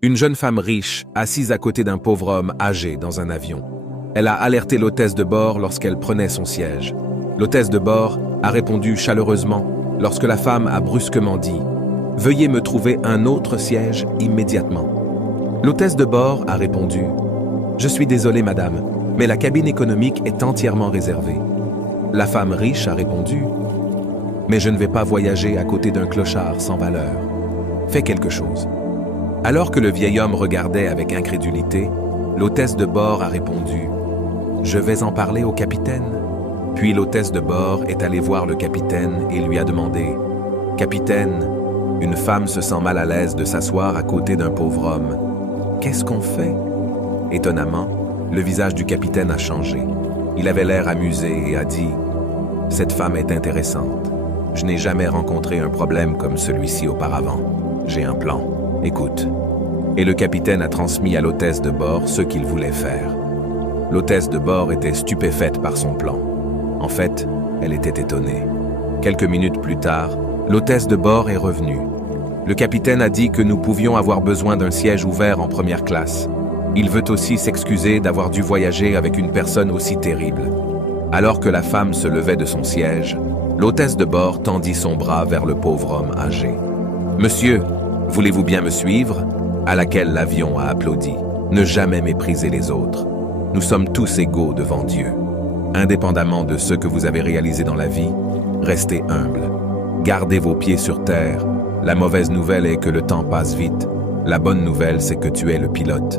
Une jeune femme riche, assise à côté d'un pauvre homme âgé dans un avion. Elle a alerté l'hôtesse de bord lorsqu'elle prenait son siège. L'hôtesse de bord a répondu chaleureusement lorsque la femme a brusquement dit « Veuillez me trouver un autre siège immédiatement ». L'hôtesse de bord a répondu « Je suis désolée madame, mais la cabine économique est entièrement réservée ». La femme riche a répondu « Mais je ne vais pas voyager à côté d'un clochard sans valeur. Fais quelque chose ». Alors que le vieil homme regardait avec incrédulité, l'hôtesse de bord a répondu « Je vais en parler au capitaine ». Puis l'hôtesse de bord est allée voir le capitaine et lui a demandé « Capitaine, une femme se sent mal à l'aise de s'asseoir à côté d'un pauvre homme. Qu'est-ce qu'on fait ?» Étonnamment, le visage du capitaine a changé. Il avait l'air amusé et a dit « Cette femme est intéressante. Je n'ai jamais rencontré un problème comme celui-ci auparavant. J'ai un plan. Écoute. » Et le capitaine a transmis à l'hôtesse de bord ce qu'il voulait faire. L'hôtesse de bord était stupéfaite par son plan. En fait, elle était étonnée. Quelques minutes plus tard, l'hôtesse de bord est revenue. Le capitaine a dit que nous pouvions avoir besoin d'un siège ouvert en première classe. Il veut aussi s'excuser d'avoir dû voyager avec une personne aussi terrible. Alors que la femme se levait de son siège, l'hôtesse de bord tendit son bras vers le pauvre homme âgé. « Monsieur, voulez-vous bien me suivre ?» À laquelle l'avion a applaudi. Ne jamais mépriser les autres. Nous sommes tous égaux devant Dieu. Indépendamment de ce que vous avez réalisé dans la vie, restez humble. Gardez vos pieds sur terre. La mauvaise nouvelle est que le temps passe vite. La bonne nouvelle, c'est que tu es le pilote.